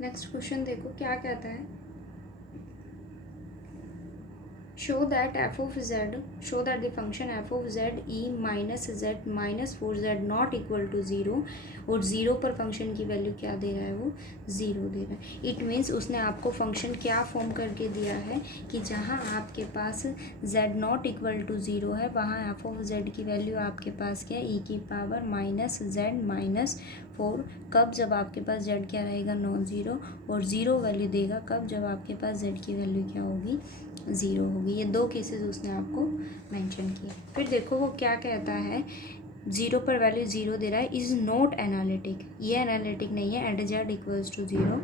Next question देखो क्या कहता है, show that the function f of z e minus z minus 4z not equal to zero, और zero पर function की वैल्यू क्या दे रहा है, वो ज़ीरो दे रहा है। इट मीन्स उसने आपको फंक्शन क्या फॉर्म करके दिया है कि जहाँ आपके पास z not equal to zero है वहाँ f ऑफ z की वैल्यू आपके पास क्या है, e की पावर माइनस z माइनस 4। कब, जब आपके पास z क्या रहेगा, नॉन ज़ीरो, और ज़ीरो वैल्यू देगा कब, जब आपके पास z की वैल्यू क्या होगी, ज़ीरो होगी। ये दो केसेस उसने आपको मेंशन किए। फिर देखो वो क्या कहता है, ज़ीरो पर वैल्यू ज़ीरो दे रहा है, इज़ नॉट एनालिटिक, ये एनालिटिक नहीं है, at z equals to zero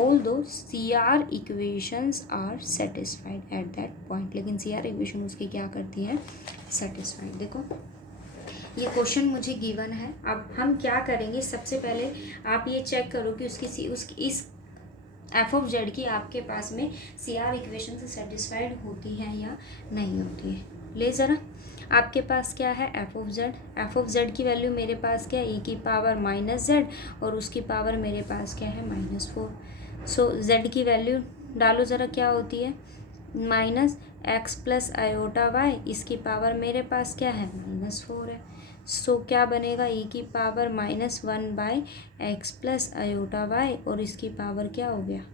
all दो C R equations are satisfied at that point. लेकिन सी आर इक्वेशन उसकी क्या करती है, सेटिस्फाइड। देखो ये क्वेश्चन मुझे गिवन है। अब हम क्या करेंगे, सबसे पहले आप ये चेक करो कि उसकी इस एफ ऑफ जेड की आपके पास में सी आर इक्वेशन से सेटिस्फाइड होती है या नहीं होती है। ले ज़रा, आपके पास क्या है, एफ ऑफ जेड की वैल्यू मेरे पास क्या है, ई की पावर माइनस जेड, और उसकी पावर मेरे पास क्या है, -4। सो जेड की वैल्यू डालो ज़रा, क्या होती है, minus x plus iota y, इसकी पावर मेरे पास क्या है, -4 है। सो क्या बनेगा, ई की power -1 by x plus iota y, और इसकी पावर क्या हो गया,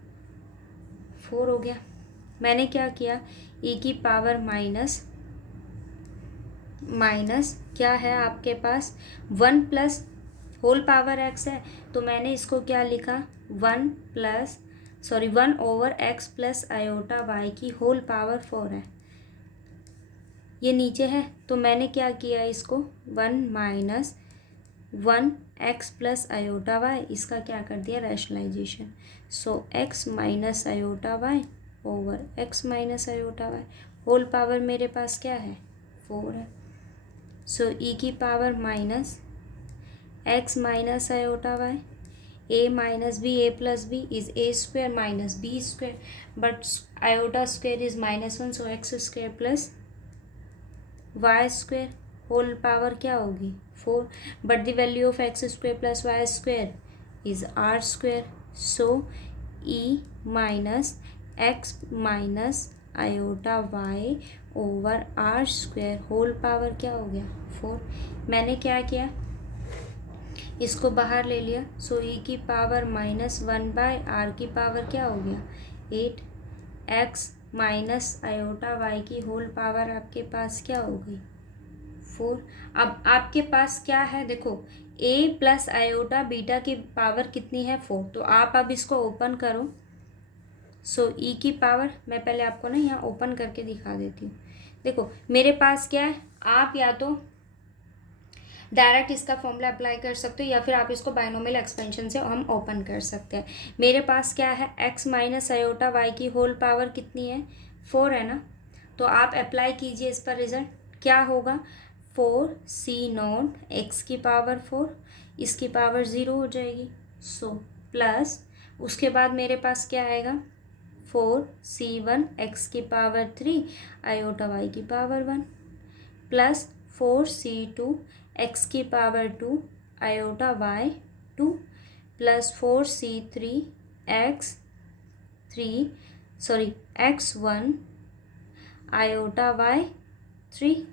4 हो गया। मैंने क्या किया, ई की पावर माइनस क्या है आपके पास, 1 प्लस होल पावर एक्स है, तो मैंने इसको क्या लिखा, 1 over x plus iota y की होल पावर 4 है। ये नीचे है तो मैंने क्या किया, इसको 1 एक्स प्लस आयोटा वाई, इसका क्या कर दिया, rationalization. So x minus iota y over x minus iota y, whole power मेरे पास क्या है, 4 है। सो ई की power minus x minus iota y, a minus b, a plus b is a square minus b square, but iota square is -1, so x square plus y square, whole power क्या होगी, 4, but the value of x square plus y square is are square. So e minus x minus iota y over r square, whole power क्या हो गया, 4। मैंने क्या किया, इसको बाहर ले लिया। सो ई की पावर -1 बाय आर की पावर क्या हो गया, 8। एक्स माइनस आयोटा वाई की होल पावर आपके पास क्या हो गई, 4। अब आपके पास क्या है, देखो ए प्लस आयोटा बीटा की पावर कितनी है, 4। तो आप अब इसको ओपन करो। सो ई की पावर, मैं पहले आपको ना यहाँ ओपन करके दिखा देती हूँ। देखो मेरे पास क्या है, आप या तो डायरेक्ट इसका फॉर्मूला अप्लाई कर सकते हो या फिर आप इसको बायनोमियल एक्सपेंशन से हम ओपन कर सकते हैं। मेरे पास क्या है, एक्स माइनस आयोटा वाई की होल पावर कितनी है, 4 है ना। तो आप अप्लाई कीजिए इस पर, रिजल्ट क्या होगा, 4c0 एक्स की पावर 4, इसकी पावर 0 हो जाएगी। सो प्लस उसके बाद मेरे पास क्या आएगा, 4c1 एक्स की पावर 3 आयोटा वाई की पावर 1, प्लस 4c2 एक्स की power 2 iota y 2, plus 4c3 x1 iota y 3,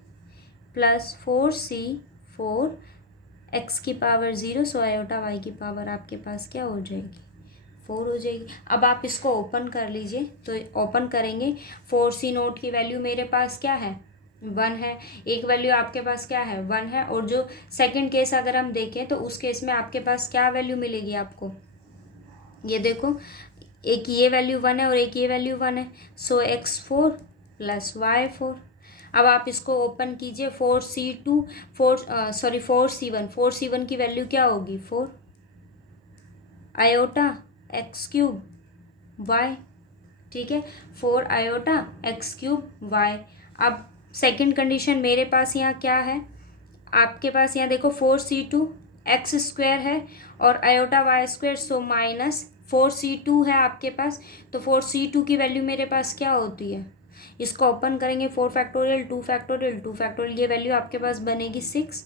plus 4c4 x की पावर 0, सो आयोटा वाई की पावर आपके पास क्या हो जाएगी, 4 हो जाएगी। अब आप इसको ओपन कर लीजिए। तो ओपन करेंगे, 4c0 की वैल्यू मेरे पास क्या है, 1 है, एक वैल्यू आपके पास क्या है, 1 है, और जो सेकंड केस अगर हम देखें तो उस केस में आपके पास क्या वैल्यू मिलेगी आपको, ये देखो एक ये वैल्यू 1 है और एक ये वैल्यू 1 है। सो x4 प्लस y4। अब आप इसको ओपन कीजिए, 4c1 की वैल्यू क्या होगी, 4 आयोटा x³ y, ठीक है, 4 आयोटा x³ y। अब सेकंड कंडीशन मेरे पास यहाँ क्या है, आपके पास यहाँ देखो 4c2 एक्स स्क्वायर है और आयोटा वाई स्क्वायर, सो -4c2 है आपके पास। तो 4c2 की वैल्यू मेरे पास क्या होती है, इसको ओपन करेंगे, 4 फैक्टोरियल 2 फैक्टोरियल 2 फैक्टोरियल, ये वैल्यू आपके पास बनेगी 6।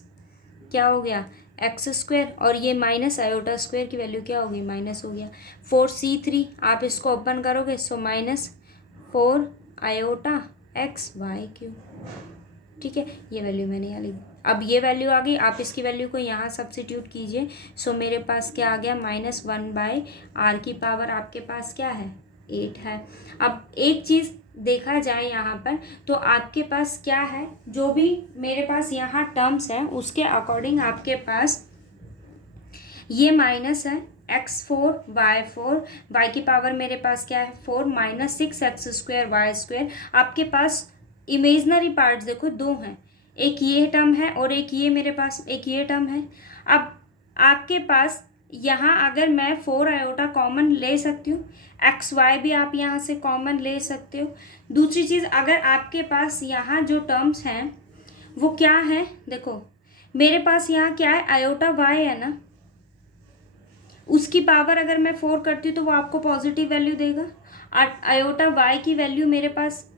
क्या हो गया, एक्स स्क्वायर और ये माइनस आयोटा स्क्वायर की वैल्यू क्या होगी, माइनस हो गया। 4c3 आप इसको ओपन करोगे so minus 4 iota x y cube. ठीक है, ये वैल्यू मैंने यहाँ लिख दी। अब ये वैल्यू आ गई, आप इसकी वैल्यू को यहाँ सब्सिट्यूट कीजिए। सो मेरे पास क्या आ गया, -1/r की पावर आपके पास क्या है, 8 है। अब एक चीज़ देखा जाए यहाँ पर, तो आपके पास क्या है, जो भी मेरे पास यहाँ टर्म्स हैं उसके अकॉर्डिंग आपके पास ये माइनस है x4 y की पावर मेरे पास क्या है 4 -6x² y²। आपके पास इमेजनरी पार्ट्स देखो दो हैं, एक ये टर्म है और एक ये मेरे पास एक ये टर्म है। अब आपके पास यहाँ अगर मैं 4 आयोटा कॉमन ले सकती हूँ, एक्स वाई भी आप यहाँ से कॉमन ले सकते हो। दूसरी चीज़, अगर आपके पास यहाँ जो टर्म्स हैं वो क्या है, देखो मेरे पास यहाँ क्या है, आयोटा वाई है ना, उसकी पावर अगर मैं 4 करती हूँ तो वो आपको पॉजिटिव वैल्यू देगा। आयोटा वाई की वैल्यू मेरे पास,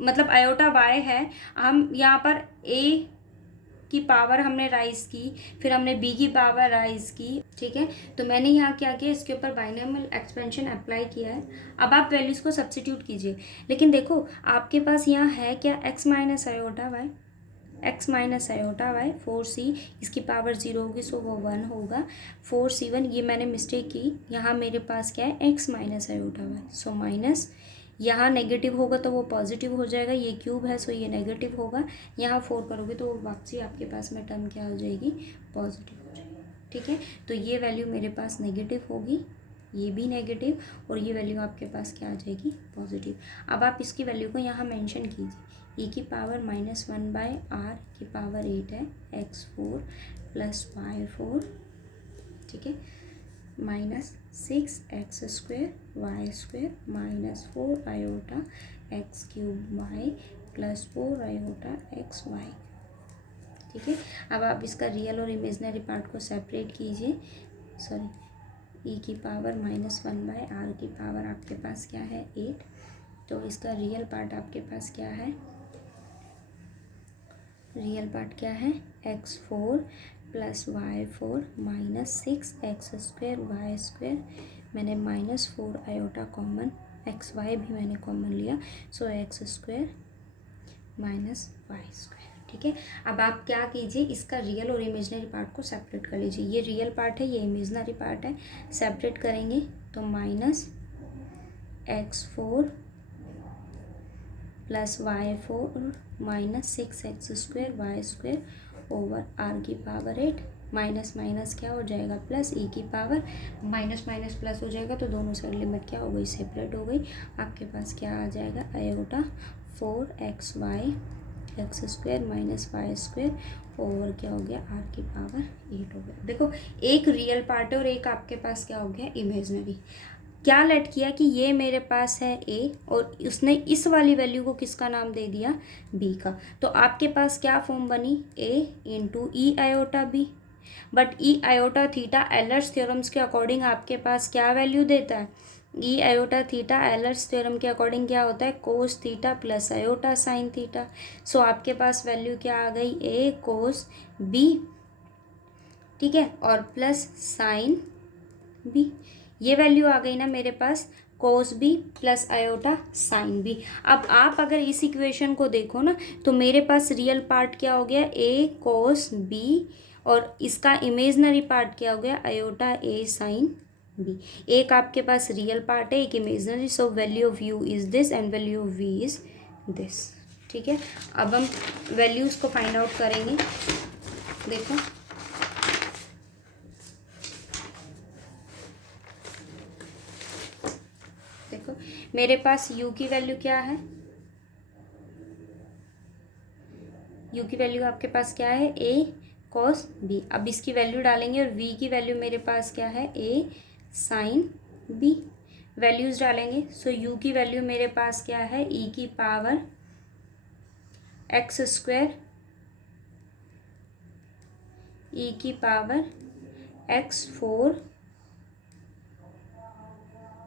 मतलब आयोटा वाई है, हम यहाँ पर ए की पावर हमने राइज की, फिर हमने बी की पावर राइज की। ठीक है, तो मैंने यहाँ क्या किया, इसके ऊपर बाइनोमियल एक्सपेंशन अप्लाई किया है। अब आप वैल्यूज़ को सब्स्टिट्यूट कीजिए। लेकिन देखो आपके पास यहाँ है क्या, x minus iota y, x minus iota y 4c, इसकी पावर 0 होगी सो वो 1 होगा। 4c1, ये मैंने मिस्टेक की, यहाँ मेरे पास क्या है x minus iota y, so minus, यहाँ नेगेटिव होगा तो वो पॉजिटिव हो जाएगा, ये क्यूब है सो ये नेगेटिव होगा। यहाँ 4 करोगे तो वापसी आपके पास में टर्म क्या हो जाएगी, पॉजिटिव हो जाएगी। ठीक है, तो ये वैल्यू मेरे पास नेगेटिव होगी, ये भी नेगेटिव, और ये वैल्यू आपके पास क्या आ जाएगी, पॉजिटिव। अब आप इसकी वैल्यू को यहाँ मेंशन कीजिए, e की पावर -1/r की पावर 8 है, x4 + y4, ठीक है, -6x² y² -4 iota x³ y +4 iota x y। ठीक है, अब आप इसका रियल और इमेजनरी पार्ट को सेपरेट कीजिए। सॉरी, e की पावर -1/r की पावर आपके पास क्या है, 8, तो इसका रियल पार्ट आपके पास क्या है, रियल पार्ट क्या है, x4 + y4 -6x² y²। मैंने -4 आयोटा कॉमन, एक्स वाई भी मैंने कॉमन लिया, सो x² -y²। ठीक है, अब आप क्या कीजिए, इसका रियल और इमेजनरी पार्ट को सेपरेट कर लीजिए। ये रियल पार्ट है, ये इमेजनरी पार्ट है, सेपरेट करेंगे तो -x4 + y4 -6x² y² over r की पावर 8, माइनस माइनस क्या हो जाएगा, प्लस, e की पावर माइनस माइनस प्लस हो जाएगा, तो दोनों साइड लिमिट क्या हो गई, सेपरेट हो गई। आपके पास क्या आ जाएगा, iota 4xy x² -y² over क्या हो गया, r की पावर 8 हो गया। देखो एक रियल पार्ट है और एक आपके पास क्या हो गया, इमेजनरी। क्या लेट किया कि ये मेरे पास है a और उसने इस वाली वैल्यू को किसका नाम दे दिया, b का, तो आपके पास क्या फॉर्म बनी, a × e iota b। But e iota theta Euler's theorems के अकॉर्डिंग आपके पास क्या वैल्यू देता है, e iota theta Euler's theorem के अकॉर्डिंग क्या होता है, cos theta plus iota sine theta. So आपके पास वैल्यू क्या आ गई, a कोस b, ठीक है, और प्लस साइन b, ये वैल्यू आ गई ना मेरे पास, cos b plus iota sine b. अब आप अगर इस इक्वेशन को देखो ना, तो मेरे पास रियल पार्ट क्या हो गया, a कोस बी, और इसका इमेजनरी पार्ट क्या हो गया, आयोटा a साइन बी। एक आपके पास रियल पार्ट है, एक imaginary, so value of u is this and value of v is this. ठीक है, अब हम वैल्यूज़ को फाइंड आउट करेंगे। देखो देखो मेरे पास u की वैल्यू क्या है, u की वैल्यू आपके पास क्या है, a cos b। अब इसकी वैल्यू डालेंगे और v की वैल्यू मेरे पास क्या है, a sin b। वैल्यूज़ डालेंगे, सो u की वैल्यू मेरे पास क्या है, e की पावर x², e की पावर x4,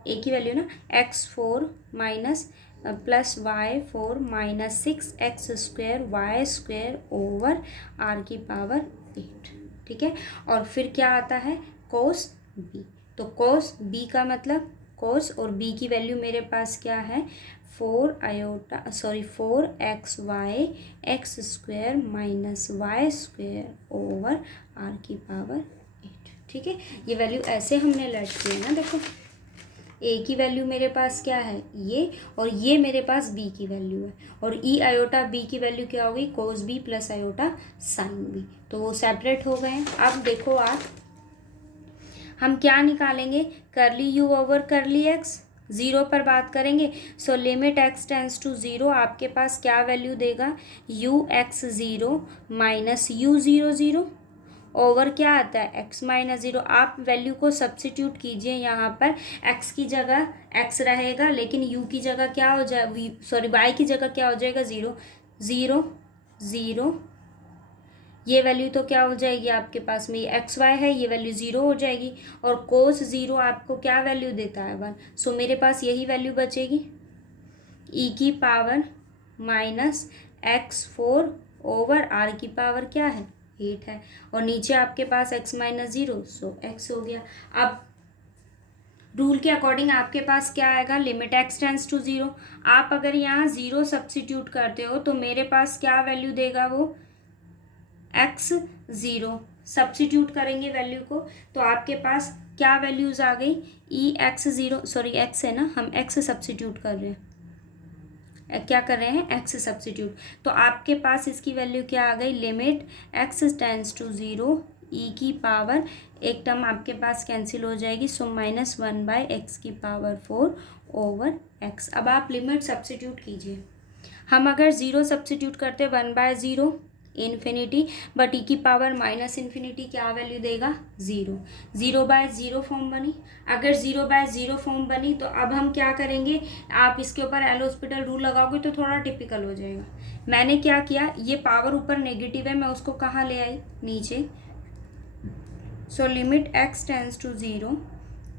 a की वैल्यू ना x4 minus plus y4 -6x² y² over r की पावर 8। ठीक है। और फिर क्या आता है, कोस बी। तो कोस बी का मतलब कोस, और बी की वैल्यू मेरे पास क्या है, 4x x square minus y square over r की पावर 8। ठीक है, ये वैल्यू ऐसे हमने लेट की है ना। देखो ए की वैल्यू मेरे पास क्या है ये, और ये मेरे पास बी की वैल्यू है, और ई आयोटा बी की वैल्यू क्या होगी, cos b plus iota sine b. तो वो सेपरेट हो गए। अब देखो आप, हम क्या निकालेंगे, curly u over curly x, zero पर बात करेंगे। So limit x tends to zero, आपके पास क्या वैल्यू देगा, u x zero minus u zero zero over क्या आता है, एक्स माइनस ज़ीरो। आप वैल्यू को सब्सिट्यूट कीजिए यहाँ पर, एक्स की जगह एक्स रहेगा, लेकिन यू की जगह क्या हो जाए, वाई की जगह क्या हो जाएगा, ज़ीरो ज़ीरो ज़ीरो। ये वैल्यू तो क्या हो जाएगी आपके पास में, ये एक्स वाई है, ये वैल्यू ज़ीरो हो जाएगी, और कोस ज़ीरो आपको क्या वैल्यू देता है, 1। सो मेरे पास यही वैल्यू बचेगी, ई की power minus x4 over r की पावर क्या है, 8 है, और नीचे आपके पास x minus zero, so x हो गया। अब रूल के अकॉर्डिंग आपके पास क्या आएगा, limit x tends to zero. आप अगर यहाँ ज़ीरो सब्सिट्यूट करते हो तो मेरे पास क्या वैल्यू देगा, वो x ज़ीरो। सब्सिट्यूट करेंगे वैल्यू को तो आपके पास क्या वैल्यूज़ आ गई, ई एक्स ज़ीरो, सॉरी x है ना, हम x सब्सिट्यूट कर रहे हैं, क्या कर रहे हैं, x सब्सिट्यूट। तो आपके पास इसकी वैल्यू क्या आ गई, limit x tends to zero, e की पावर, एक टर्म आपके पास कैंसिल हो जाएगी, सो -1/x की पावर 4 ओवर x। अब आप लिमिट सब्सिट्यूट कीजिए। हम अगर ज़ीरो सब्सिट्यूट करते 1/0 इन्फिनिटी, बट ई की पावर माइनस इन्फिनिटी क्या वैल्यू देगा, ज़ीरो। 0/0 फॉर्म बनी। अगर 0/0 फॉर्म बनी तो अब हम क्या करेंगे, आप इसके ऊपर एल हॉस्पिटल रूल लगाओगे तो थोड़ा टिपिकल हो जाएगा। मैंने क्या किया, ये पावर ऊपर नेगेटिव है, मैं उसको कहाँ ले आई, नीचे। So limit x tends to zero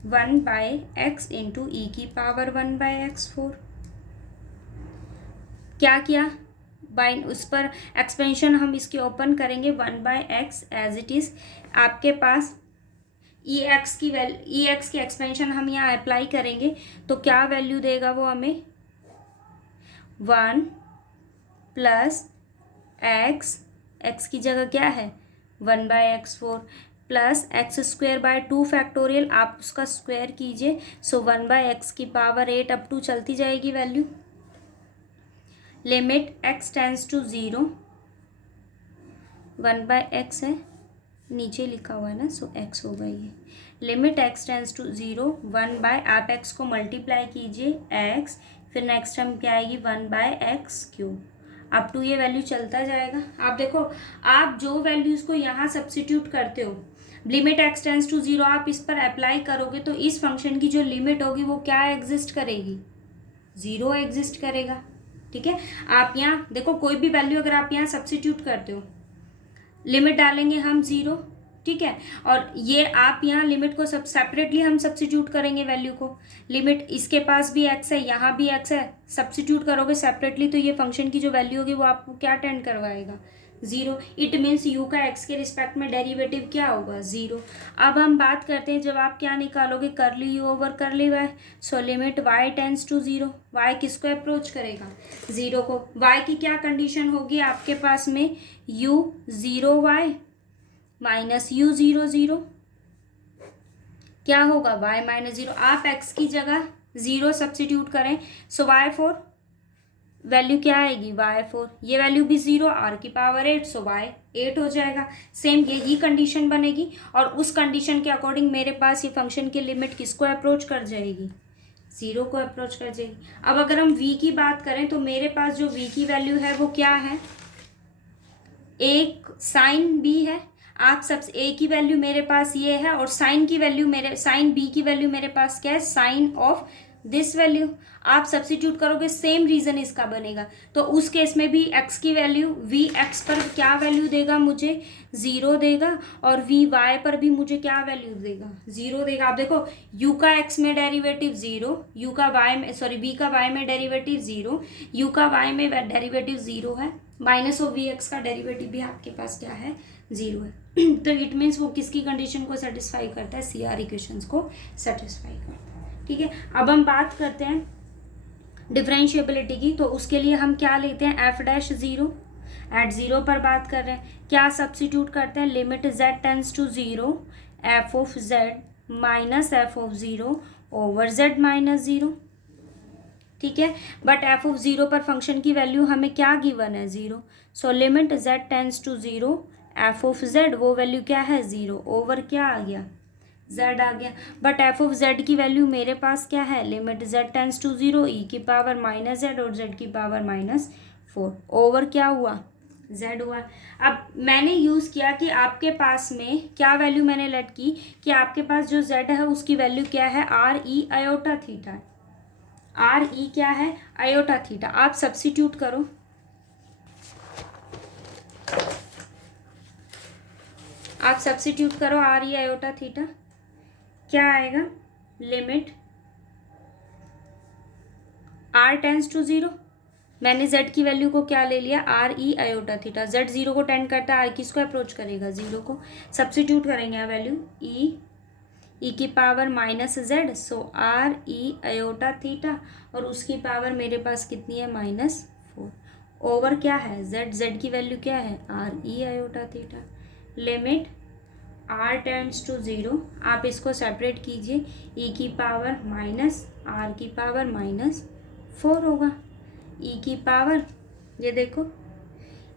1/x into e की पावर 1/x4। क्या किया, बाइन उस पर एक्सपेंशन हम इसके ओपन करेंगे, 1/x एज इट इज़। आपके पास ई एक्स की एक्सपेंशन हम यहाँ अप्लाई करेंगे तो क्या वैल्यू देगा वो हमें, 1 प्लस एक्स की जगह क्या है, 1/x4 प्लस x² 2 आप उसका स्क्वायर कीजिए, सो 1/x की पावर 8 अप टू चलती जाएगी value. Limit x tends to zero, 1/x है, नीचे लिखा हुआ है ना, सो x होगा ये। Limit x tends to zero 1/, आप x को मल्टीप्लाई कीजिए x, फिर नेक्स्ट टर्म क्या आएगी, 1/x³ अप टू ये वैल्यू चलता जाएगा। आप देखो, आप जो वैल्यूज़ को यहाँ सब्सिट्यूट करते हो, limit x tends to zero आप इस पर अप्लाई करोगे तो इस फंक्शन की जो लिमिट होगी वो क्या एग्जिस्ट करेगी, ज़ीरो एग्जिस्ट करेगा। ठीक है, आप यहाँ देखो, कोई भी वैल्यू अगर आप यहाँ सब्सिट्यूट करते हो, लिमिट डालेंगे हम ज़ीरो, ठीक है, और ये आप यहाँ लिमिट को सब सेपरेटली हम सब्सिट्यूट करेंगे वैल्यू को। लिमिट इसके पास भी x है, यहाँ भी x है, सब्सिट्यूट करोगे सेपरेटली तो ये फंक्शन की जो वैल्यू होगी वो आपको क्या टेंड करवाएगा, ज़ीरो। इट मीन्स यू का x के रिस्पेक्ट में डेरिवेटिव क्या होगा, ज़ीरो। अब हम बात करते हैं, जब आप क्या निकालोगे, curly u over curly y. So limit y tends to zero, y किसको अप्रोच करेगा, ज़ीरो को। y की क्या कंडीशन होगी आपके पास में, u 0y माइनस यू 0 क्या होगा, y माइनस ज़ीरो। आप x की जगह ज़ीरो सब्सिट्यूट करें, सो y4 वैल्यू क्या आएगी, y4, ये वैल्यू भी ज़ीरो, r की पावर 8, सो y 8 हो जाएगा। सेम यही कंडीशन बनेगी, और उस कंडीशन के अकॉर्डिंग मेरे पास ये फंक्शन की लिमिट किसको अप्रोच कर जाएगी, ज़ीरो को अप्रोच कर जाएगी। अब अगर हम v की बात करें तो मेरे पास जो v की वैल्यू है वो क्या है, एक साइन b है। आप सब a की वैल्यू मेरे पास ये है, और साइन की वैल्यू साइन b की वैल्यू मेरे पास क्या है, साइन ऑफ दिस वैल्यू। आप सब्सिट्यूट करोगे, सेम रीज़न इसका बनेगा। तो उस केस में भी x की वैल्यू v x पर क्या वैल्यू देगा, मुझे ज़ीरो देगा, और v y पर भी मुझे क्या वैल्यू देगा, ज़ीरो देगा। आप देखो, u का x में डेरिवेटिव ज़ीरो, u का y में v का y में डेरिवेटिव ज़ीरो, u का y में डेरिवेटिव ज़ीरो है, माइनस ऑफ वी एक्स का डेरिवेटिव भी आपके पास क्या है, ज़ीरो है तो इट मीन्स वो किसकी कंडीशन को सेटिस्फाई करता है, सी आर इक्वेशंस को सेटिस्फाई करता है। ठीक है, अब हम बात करते हैं डिफरेंशिएबिलिटी की। तो उसके लिए हम क्या लेते हैं, f dash zero, at zero पर बात कर रहे हैं, क्या सब्सिट्यूट करते हैं, limit z tends to zero f of z minus f of zero over z minus zero. ठीक है, बट एफ ऑफ ज़ीरो पर फंक्शन की वैल्यू हमें क्या गिवन है, zero. So limit z tends to zero f of z, वो value क्या है, ज़ीरो, ओवर क्या आ गया, जेड आ गया। बट एफ ऑफ जेड की वैल्यू मेरे पास क्या है, limit z tends to zero e की पावर माइनस जेड और जेड की पावर माइनस फोर, ओवर क्या हुआ, जेड हुआ। अब मैंने यूज़ किया कि आपके पास में क्या वैल्यू मैंने लेट की कि आपके पास जो जेड है उसकी वैल्यू क्या है, आर ई आयोटा थीटा है, आर ई क्या है, आयोटा थीटा। आप सब्स्टिट्यूट करो, आप सब्स्टिट्यूट करो आर ई आयोटा थीटा, क्या आएगा, limit r tends to zero, मैंने z की वैल्यू को क्या ले लिया, r e iota theta, z zero को टेंड करता है, आर किसको अप्रोच करेगा, ज़ीरो को। सब्स्टिट्यूट करेंगे वैल्यू ई की power minus Z, so are e iota theta, और उसकी पावर मेरे पास कितनी है, माइनस फोर, ओवर क्या है, z की वैल्यू क्या है, r e iota theta. Limit r tends to zero, आप इसको सेपरेट कीजिए, ई की पावर माइनस आर की पावर माइनस फोर होगा, ई की पावर, ये देखो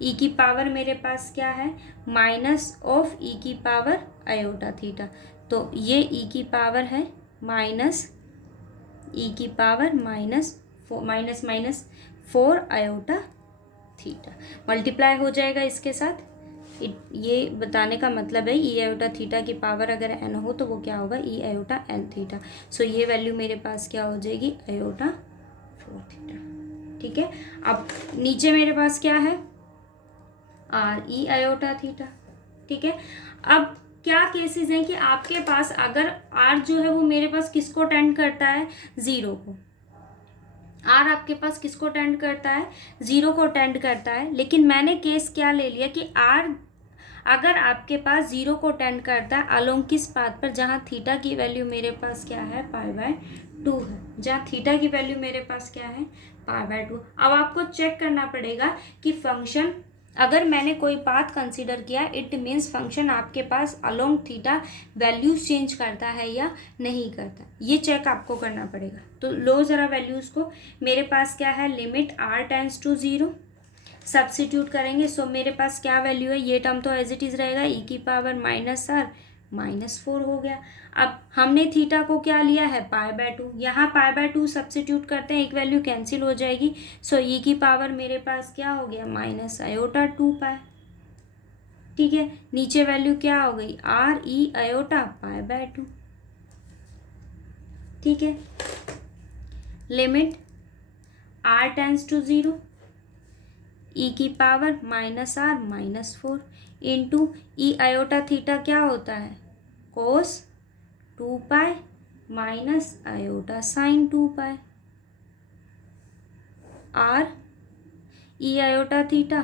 ई की पावर मेरे पास क्या है, माइनस ऑफ ई की पावर आयोटा थीटा, तो ये ई की पावर है माइनस ई की power minus minus four iota theta, multiply हो जाएगा इसके साथ। ये बताने का मतलब है ई आयोटा थीटा की पावर अगर एन हो तो वो क्या होगा, ई आयोटा एन थीटा। सो ये वैल्यू मेरे पास क्या हो जाएगी, आयोटा फोर थीटा। ठीक है, अब नीचे मेरे पास क्या है, आर ई आयोटा थीटा। ठीक है, अब क्या केसेस हैं कि आपके पास अगर आर जो है वो मेरे पास किसको टेंड करता है, ज़ीरो को, आर आपके पास किसको टेंड करता है, ज़ीरो को टेंड करता है, लेकिन मैंने केस क्या ले लिया कि आर अगर आपके पास ज़ीरो को टेंड करता है अलोंग किस पाथ पर, जहाँ थीटा की वैल्यू मेरे पास क्या है, पाई बाय टू है, जहाँ थीटा की वैल्यू मेरे पास क्या है, पाई बाय टू। अब आपको चेक करना पड़ेगा कि फंक्शन, अगर मैंने कोई पाथ कंसीडर किया, इट मीन्स फंक्शन आपके पास अलोंग थीटा वैल्यूज चेंज करता है या नहीं करता, ये चेक आपको करना पड़ेगा। तो लो ज़रा वैल्यूज़ को, मेरे पास क्या है, limit r tends to zero, substitute करेंगे, सो मेरे पास क्या वैल्यू है, ये टर्म तो एज इट इज़ रहेगा, ई की power minus r minus four हो गया। अब हमने थीटा को क्या लिया है, पाई बाय टू, यहाँ पाई बाय टू सब्स्टिट्यूट करते हैं, एक वैल्यू कैंसिल हो जाएगी, सो ई की पावर मेरे पास क्या हो गया, माइनस आयोटा टू पाई। ठीक है, नीचे वैल्यू क्या हो गई, r e iota pi by two. ठीक है, limit r tends to zero, e की power minus r minus four into e iota theta क्या होता है, cos two pi minus iota sine two pi, r e iota theta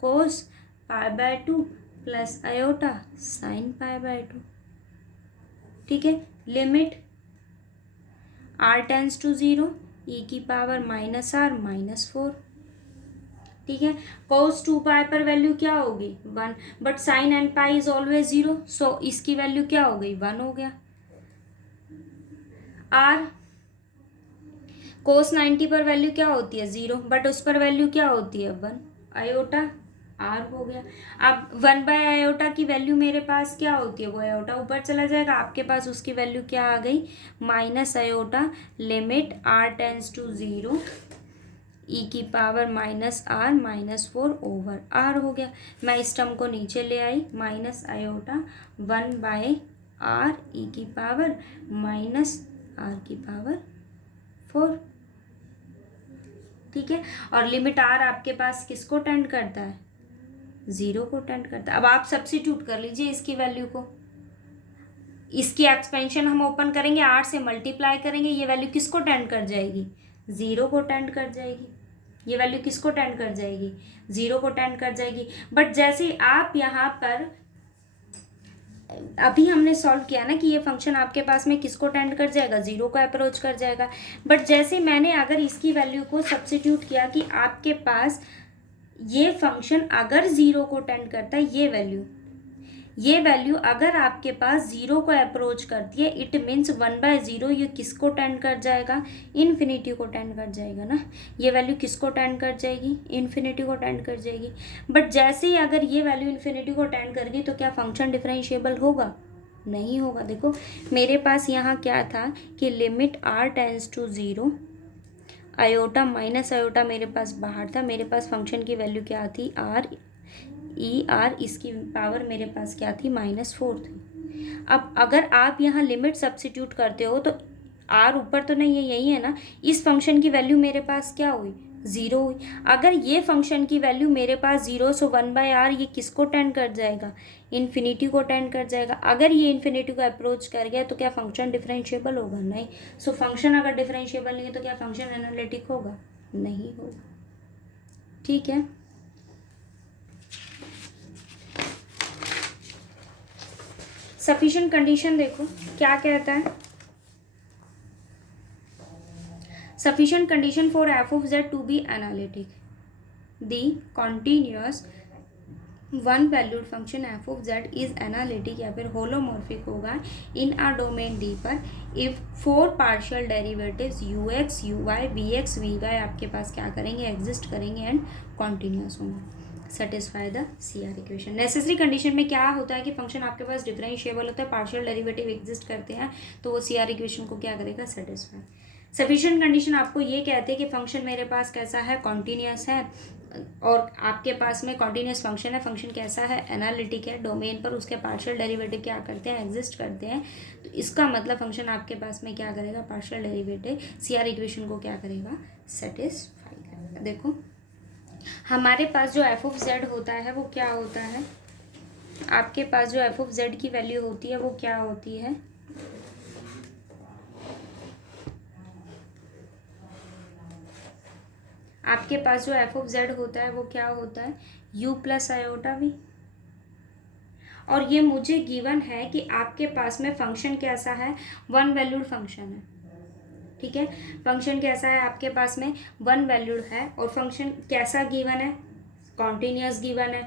cos pi by two plus iota sine pi by two. ठीक है, limit r tends to zero, e की power minus r minus four. ठीक है, cos two pi पर value क्या होगी, one, but sine and pi is always zero, so इसकी value क्या हो गई, वन हो गया। आर कोस 90 पर वैल्यू क्या होती है, ज़ीरो, बट उस पर वैल्यू क्या होती है, वन, आयोटा आर हो गया। अब वन बाय आयोटा की वैल्यू मेरे पास क्या होती है, वो आयोटा ऊपर चला जाएगा, आपके पास उसकी वैल्यू क्या आ गई, minus iota, limit r tends to zero, e की power minus r minus four over r हो गया। मैं इस टर्म को नीचे ले आई, minus iota one by r e की पावर माइनस आर की पावर फोर। ठीक है, और लिमिट आर आपके पास किसको टेंड करता है, ज़ीरो को टेंड करता है। अब आप सब्स्टिट्यूट कर लीजिए इसकी वैल्यू को, इसकी एक्सपेंशन हम ओपन करेंगे, आर से मल्टीप्लाई करेंगे, ये वैल्यू किसको टेंड कर जाएगी, ज़ीरो को टेंड कर जाएगी, ये वैल्यू किसको टेंड कर जाएगी, ज़ीरो को टेंड कर जाएगी। बट जैसे आप यहाँ पर अभी हमने सॉल्व किया ना कि ये फंक्शन आपके पास में किसको टेंड कर जाएगा, जीरो को अप्रोच कर जाएगा। बट जैसे मैंने अगर इसकी वैल्यू को सब्स्टिट्यूट किया कि आपके पास ये फंक्शन अगर जीरो को टेंड करता है, ये वैल्यू अगर आपके पास जीरो को अप्रोच करती है, इट मीन्स 1/0 ये किसको टेंड कर जाएगा, इन्फिनिटी को टेंड कर जाएगा ना। ये वैल्यू किसको टेंड कर जाएगी, इन्फिनिटी को टेंड कर जाएगी। बट जैसे ही अगर ये वैल्यू इन्फिनिटी को टेंड कर गई तो क्या फंक्शन डिफरेंशिएबल होगा, नहीं होगा। देखो मेरे पास यहाँ क्या था कि limit r tends to 0, iota minus iota मेरे पास बाहर था, मेरे पास फंक्शन की वैल्यू क्या थी, r, इसकी पावर मेरे पास क्या थी, -4 थी। अब अगर आप यहाँ लिमिट सब्स्टिट्यूट करते हो तो r ऊपर तो नहीं है, यही है ना, इस फंक्शन की वैल्यू मेरे पास क्या हुई, 0 हुई। अगर ये फंक्शन की वैल्यू मेरे पास 0, सो 1/r ये किसको टेंड कर जाएगा, इन्फिनिटी को टेंड कर जाएगा। अगर ये इन्फिनिटी को अप्रोच कर गया तो क्या फंक्शन डिफरेंशिएबल होगा, नहीं। सो फंक्शन अगर डिफरेंशिएबल नहीं है तो क्या फंक्शन एनालिटिक होगा, नहीं होगा। ठीक है, सफिशिएंट कंडीशन देखो क्या कहता है। Sufficient condition for f of z to be analytic, the continuous one valued function f of z is analytic या फिर होलोमॉर्फिक होगा इन अ डोमेन डी पर if 4 partial derivatives u x u y v x v y आपके पास क्या करेंगे, exist करेंगे and continuous होंगे, satisfy the C R equation. Necessary condition में क्या होता है कि फंक्शन आपके पास डिफरेंशिएबल होता है, पार्शियल डेरिवेटिव एग्जिस्ट करते हैं, तो वो सी आर इक्वेशन को क्या करेगा, सेटिस्फाई। सफिशिएंट कंडीशन आपको ये कहते हैं कि फंक्शन मेरे पास कैसा है, कॉन्टिन्यूअस है, और आपके पास में कॉन्टिन्यूअस फंक्शन है, फंक्शन कैसा है, एनालिटिक है, डोमेन पर उसके पार्शियल डेरिवेटिव क्या करते हैं, एग्जिस्ट करते हैं। तो इसका मतलब फंक्शन आपके पास में क्या करेगा, partial derivative C R equation को क्या करेगा, सेटिस्फाई करेगा। देखो हमारे पास जो एफ ऑफ जेड होता है वो क्या होता है, आपके पास जो एफ ऑफ जेड की वैल्यू होती है वो क्या होती है, आपके पास जो एफ ऑफ जेड होता है वो क्या होता है, u प्लस आयोटा वी। और ये मुझे गिवन है कि आपके पास में फंक्शन कैसा है, वन वैल्यूड फंक्शन है। ठीक है, फंक्शन कैसा है आपके पास में, वन वैल्यूड है, और फंक्शन कैसा गिवन है, कॉन्टिन्यूअस गिवन है।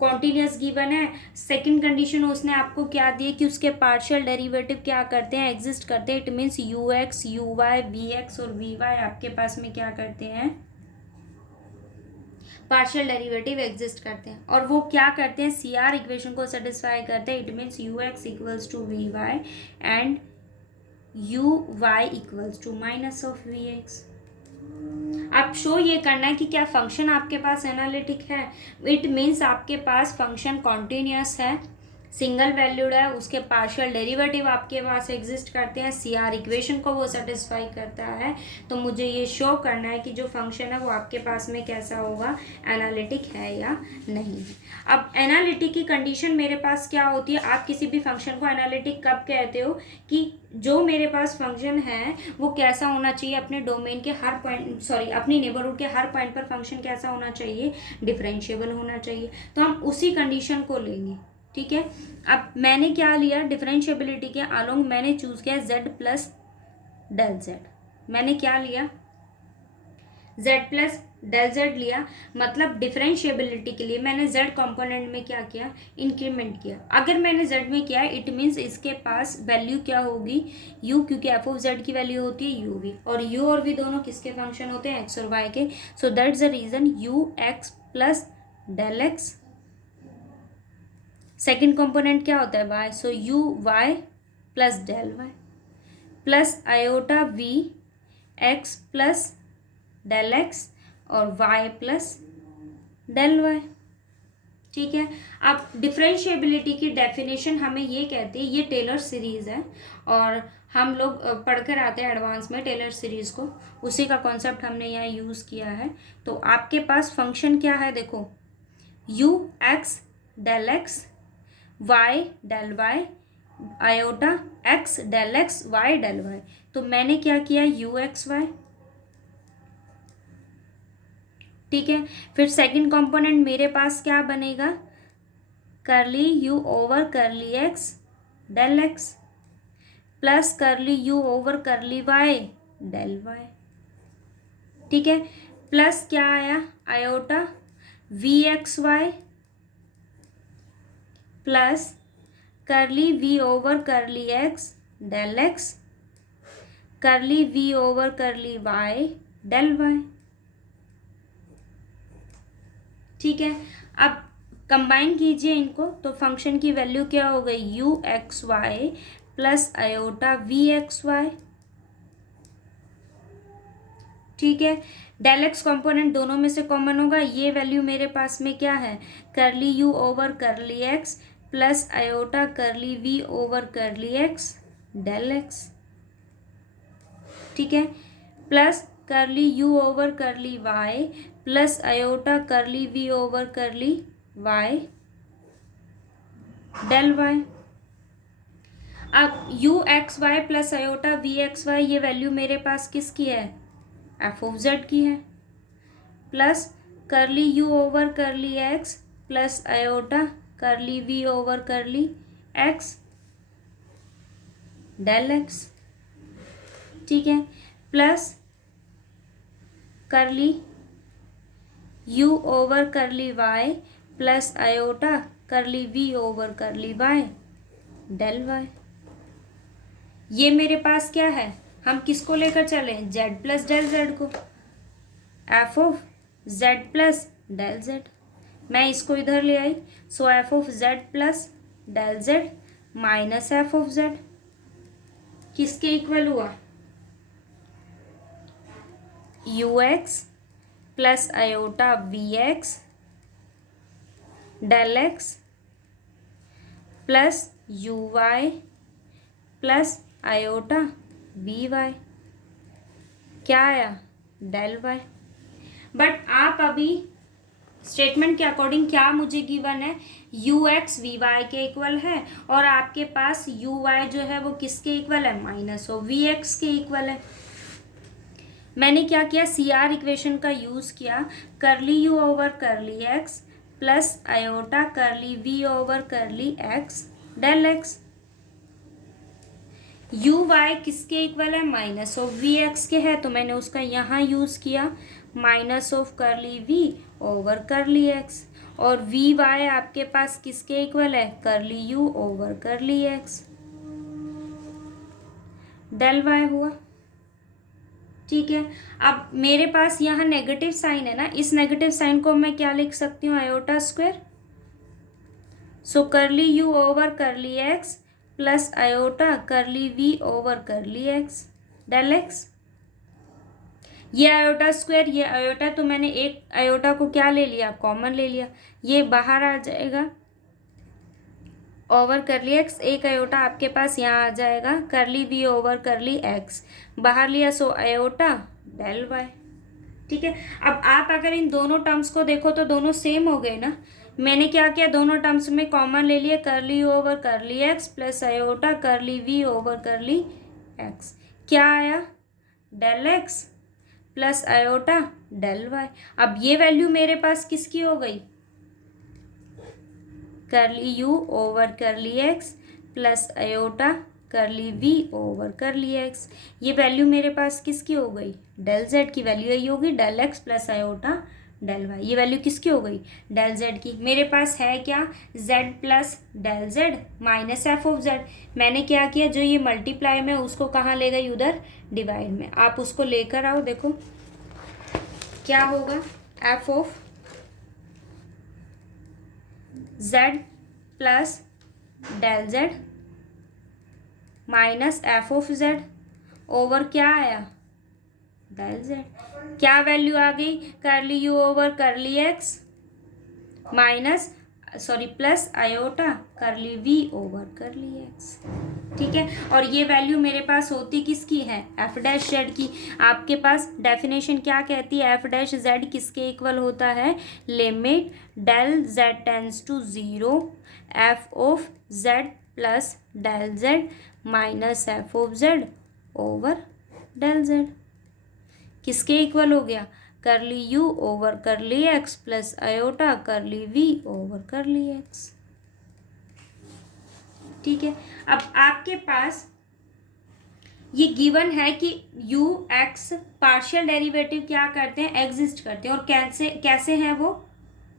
कॉन्टिन्यूअस गिवन है, सेकंड कंडीशन उसने आपको क्या दी है कि उसके पार्शियल डेरिवेटिव क्या करते हैं, एग्जिस्ट करते हैं। It means u x u y v x और वी वाई आपके पास में क्या करते हैं, पार्शियल डेरिवेटिव एग्जिस्ट करते हैं, और वो क्या करते हैं, सी आर इक्वेशन को सेटिस्फाई करते हैं। It means u x equals to v y and u y equals to minus of v x. अब शो ये करना है कि क्या फंक्शन आपके पास एनालिटिक है, इट मीन्स आपके पास फंक्शन कॉन्टिन्यूअस है, सिंगल वैल्यूड है, उसके पार्शियल डेरिवेटिव आपके पास एग्जिस्ट करते हैं, सी आर इक्वेशन को वो सेटिस्फाई करता है। तो मुझे ये शो करना है कि जो फंक्शन है वो आपके पास में कैसा होगा, एनालिटिक है या नहीं है। अब एनालिटिक की कंडीशन मेरे पास क्या होती है, आप किसी भी फंक्शन को एनालिटिक कब कहते हो कि जो मेरे पास फंक्शन है वो कैसा होना चाहिए, अपने डोमेन के हर पॉइंट अपनी नेबरहुड के हर पॉइंट पर फंक्शन कैसा होना चाहिए, डिफरेंशिएबल होना चाहिए। तो हम उसी कंडीशन को लेंगे। ठीक है, अब मैंने क्या लिया, डिफरेंशिएबिलिटी के अलोंग मैंने चूज किया z प्लस डेल जेड। मैंने क्या लिया, z प्लस डेल जेड लिया, मतलब डिफरेंशिएबिलिटी के लिए मैंने z कंपोनेंट में क्या किया, इंक्रीमेंट किया। अगर मैंने z में किया इट मीन्स इसके पास वैल्यू क्या होगी, u, क्योंकि f ऑफ z की वैल्यू होती है u v, और u और v दोनों किसके फंक्शन होते हैं, x और y के। So that's the reason u x plus del x, second component क्या होता है y, so u y plus del y plus iota v x plus del x और y प्लस डेल y। ठीक है, अब differentiability की definition हमें ये कहती है, ये टेलर सीरीज है और हम लोग पढ़कर आते हैं एडवांस में टेलर सीरीज को, उसी का कॉन्सेप्ट हमने यहाँ यूज़ किया है। तो आपके पास फंक्शन क्या है, देखो u x del x y del y iota x del x y del y। तो मैंने क्या किया, u x y। ठीक है, फिर सेकंड कंपोनेंट मेरे पास क्या बनेगा, curly u over curly x del x plus curly u over curly y del y. ठीक है, प्लस क्या आया iota v x y plus curly v over curly x del x curly v over curly y del y. ठीक है, अब combine कीजिए इनको तो फंक्शन की वैल्यू क्या हो गई u x y plus iota v x y. ठीक है, डेल एक्स कॉम्पोनेंट दोनों में से कॉमन होगा, ये वैल्यू मेरे पास में क्या है curly u over curly x plus iota curly v over curly x del x. ठीक है, plus curly u over curly y plus iota curly v over curly y del y. अब u x y plus iota v x y ये value मेरे पास किसकी है F of z की है, plus curly u over curly x plus iota curly v over curly x del x. ठीक है, plus curly u over curly y plus iota curly v over curly y del y. ये मेरे पास क्या है, हम किसको लेकर चले जेड प्लस डेल जेड को, f of z plus del z. मैं इसको इधर ले आई, so f of z plus del z minus f of Z किसके इक्वल हुआ u x plus iota v x del x plus u y plus iota v y क्या आया del Y. But आप अभी स्टेटमेंट के according क्या मुझे given है यू एक्स वी वाई के इक्वल है और आपके पास यू वाई जो है वो किसके इक्वल है माइनस ऑफ वी एक्स के इक्वल है। मैंने क्या किया सी आर इक्वेशन का यूज़ किया curly u over curly x plus iota curly v over curly x del x. U y किसके इक्वल है माइनस ऑफ वी एक्स के है तो मैंने उसका यहाँ यूज़ किया minus of curly v over curly x और वी वाई आपके पास किसके इक्वल है curly u over curly x del Y हुआ। ठीक है, अब मेरे पास यहाँ नेगेटिव साइन है ना, इस नेगेटिव साइन को मैं क्या लिख सकती हूँ iota square, so curly u over curly x plus iota curly v over curly x del x. ये आयोटा स्क्वायर ये आयोटा तो मैंने एक आयोटा को क्या ले लिया कॉमन ले लिया, ये बाहर आ जाएगा ओवर करली एक्स, एक आयोटा आपके पास यहाँ आ जाएगा करली वी ओवर करली एक्स बाहर लिया सो आयोटा डेल वाई। ठीक है, अब आप अगर इन दोनों टर्म्स को देखो तो दोनों सेम हो गए ना। मैंने क्या किया दोनों टर्म्स में कॉमन ले लिया curly u over curly x plus iota curly v over curly x क्या आया del x plus iota del y. अब ये वैल्यू मेरे पास किसकी हो गई curly u over curly x plus iota curly v over curly x, ये वैल्यू मेरे पास किसकी हो गई डेल जेड की वैल्यू यही होगी del x plus iota del y. ये वैल्यू किसकी हो गई डेल जेड की। मेरे पास है क्या z plus del z minus f of z. मैंने क्या किया जो ये मल्टीप्लाई में उसको कहाँ ले गई उधर डिवाइड में, आप उसको लेकर आओ। देखो क्या होगा f of z plus del z minus f of z over क्या आया डेल जेड। क्या वैल्यू आ गई curly u over curly x minus sorry plus iota curly v over curly x. ठीक है, और ये वैल्यू मेरे पास होती किसकी है एफ डैश जेड की। आपके पास डेफिनेशन क्या कहती है एफ डैश जेड किसके इक्वल होता है limit del z tends to zero f of z plus del z minus f of z over del z किसके इक्वल हो गया curly u over curly x plus iota curly v over curly x. ठीक है। अब आपके पास ये given है कि यू एक्स पार्शियल डेरिवेटिव क्या करते हैं, एग्जिस्ट करते हैं, और कैसे हैं वो,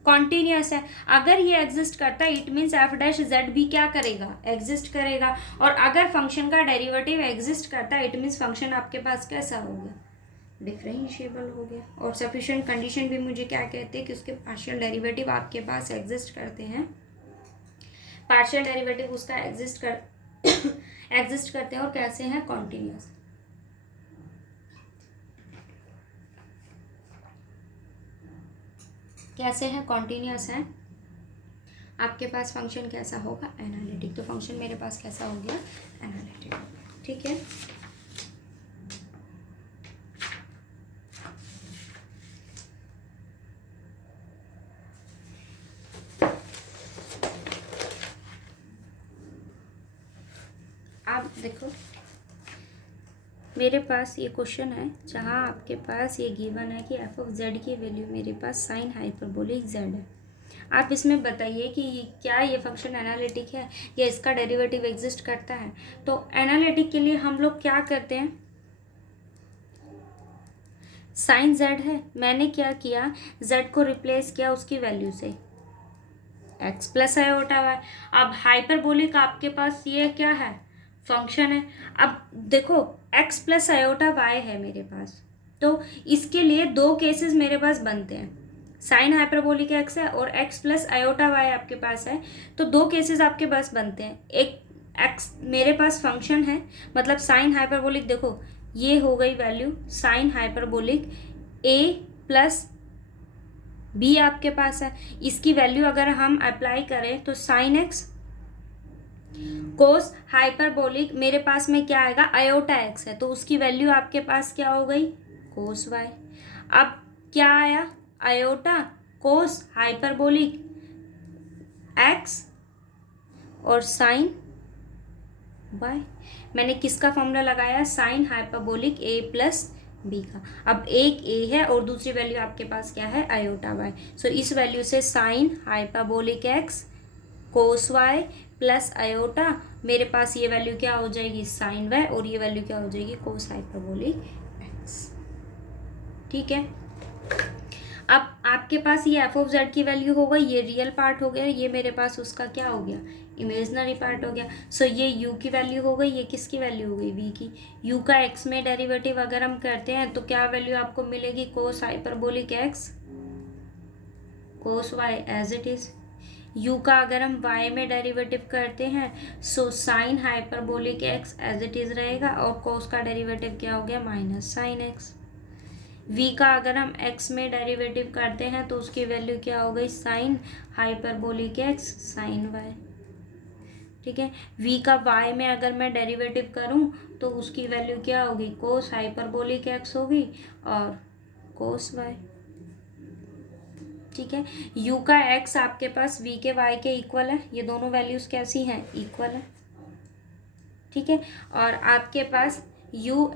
कॉन्टिन्यूस है। अगर ये एग्जिस्ट करता है it means F dash Z भी क्या करेगा, एग्जिस्ट करेगा। और अगर फंक्शन का डेरिवेटिव एग्जिस्ट करता है इट मीन्स फंक्शन आपके पास कैसा हो गया, डिफरेंशिएबल हो गया। और सफिशिएंट कंडीशन भी मुझे क्या कहते हैं कि उसके पार्शियल डेरिवेटिव आपके पास एग्जिस्ट करते हैं, पार्शियल डेरिवेटिव उसका एग्जिस्ट करते हैं और कैसे हैं, कॉन्टिन्यूस। कैसे हैं, कॉन्टिन्यूस हैं। आपके पास फंक्शन कैसा होगा, एनालिटिक। तो फंक्शन मेरे पास कैसा हो गया, एनालिटिक। ठीक है। आप देखो मेरे पास ये क्वेश्चन है जहाँ आपके पास ये गिवन है कि एफ ऑफ जेड की वैल्यू मेरे पास साइन हाइपरबोलिक जेड है। आप इसमें बताइए कि क्या ये फंक्शन एनालिटिक है या इसका डेरिवेटिव एग्जिस्ट करता है। तो एनालिटिक के लिए हम लोग क्या करते हैं, साइन जेड है, मैंने क्या किया, जेड को रिप्लेस किया उसकी वैल्यू से, एक्स प्लस आयोटा वाई। अब हाइपरबोलिक आपके पास ये क्या है, फंक्शन है। अब देखो एक्स प्लस आयोटा वाई है मेरे पास, तो इसके लिए दो केसेस मेरे पास बनते हैं, साइन हाइपरबोलिक एक्स है और एक्स प्लस आयोटा वाई आपके पास है। तो दो केसेस आपके पास बनते हैं, एक एक्स मेरे पास फंक्शन है, मतलब साइन हाइपरबोलिक, देखो ये हो गई वैल्यू साइन हाइपरबोलिक ए प्लस बी आपके पास है। इसकी वैल्यू अगर हम अप्लाई करें तो साइन एक्स कोस हाइपरबोलिक मेरे पास में क्या आएगा, आयोटा एक्स है, तो उसकी वैल्यू आपके पास क्या हो गई, कोस वाई। अब क्या आया, आयोटा कोस हाइपरबोलिक एक्स और साइन वाई। मैंने किसका फॉर्मूला लगाया, साइन हाइपरबोलिक ए प्लस बी का। अब एक ए है और दूसरी वैल्यू आपके पास क्या है, आयोटा वाई। सो इस वैल्यू से sign hyperbolic x cos y plus iota, मेरे पास ये वैल्यू क्या हो जाएगी, साइन वाई, और ये वैल्यू क्या हो जाएगी, कोस हाइपरबोलिक एक्स। ठीक है। अब आपके पास ये एफ ऑफ जेड की वैल्यू हो गई, ये रियल पार्ट हो गया, ये मेरे पास उसका क्या हो गया, इमेजनरी पार्ट हो गया। सो ये u की वैल्यू हो गई, ये किसकी वैल्यू हो गई, v की। u का x में डेरिवेटिव अगर हम करते हैं तो क्या वैल्यू आपको मिलेगी, cos hyperbolic x cos y as it is. u का अगर हम y में डेरिवेटिव करते हैं so sine hyperbolic x as it is रहेगा, और कोस का डेरिवेटिव क्या हो गया, माइनस साइन x। v का अगर हम x में डेरिवेटिव करते हैं तो उसकी वैल्यू क्या हो गई, sine hyperbolic x sine y। ठीक है। v का y में अगर मैं डेरिवेटिव करूं तो उसकी वैल्यू क्या होगी, कोस हाइपरबोलिक x होगी और कोस y। ठीक है। u का x आपके पास v के y के इक्वल है, ये दोनों वैल्यूज कैसी हैं, इक्वल है। ठीक है। और आपके पास u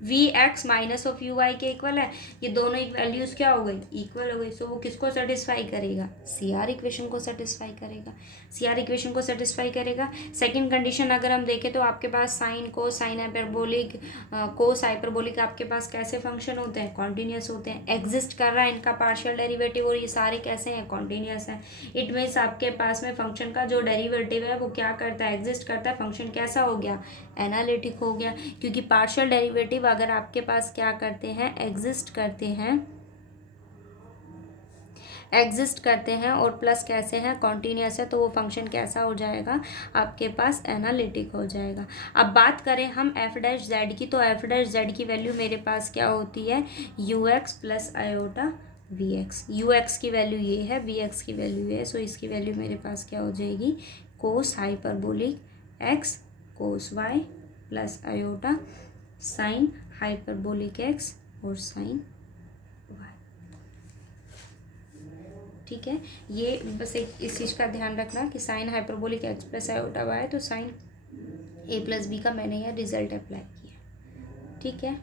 v x minus of u y के इक्वल है, ये दोनों वैल्यूज क्या हो गई, इक्वल हो गई। सो वो किसको सेटिस्फाई करेगा, सी आर इक्वेशन को सेटिस्फाई करेगा, सी आर इक्वेशन को सेटिस्फाई करेगा। सेकंड कंडीशन अगर हम देखें तो आपके पास साइन को साइन हाइपरबोलिक कोस हाइपरबोलिक आपके पास कैसे फंक्शन होते हैं, कॉन्टिन्यूस होते हैं, एग्जिस्ट कर रहा है इनका पार्शियल डेरिवेटिव, और ये सारे कैसे हैं, कॉन्टिन्यूस हैं। इट मीन्स आपके पास में फंक्शन का जो डेरिवेटिव है वो क्या करता है, एग्जिस्ट करता है। फंक्शन कैसा हो गया, एनालिटिक हो गया, क्योंकि पार्शियल डेरिवेटिव अगर आपके पास क्या करते हैं, एग्जिस्ट करते हैं और प्लस कैसे हैं, कॉन्टिन्यूस है, तो वो फंक्शन कैसा हो जाएगा, आपके पास एनालिटिक हो जाएगा। अब बात करें हम एफ डैश जेड की, तो एफ डैश जेड की वैल्यू मेरे पास क्या होती है, u x plus iota v x. U x की वैल्यू ये है, वी एक्स की वैल्यू ये है, सो इसकी वैल्यू मेरे पास क्या हो जाएगी, cos hyperbolic x cos y plus iota sine hyperbolic x और साइन वाई। ठीक है। ये बस एक इस चीज़ का ध्यान रखना कि sine hyperbolic x plus iota y, तो साइन ए प्लस बी का मैंने यह रिजल्ट अप्लाई किया। ठीक है।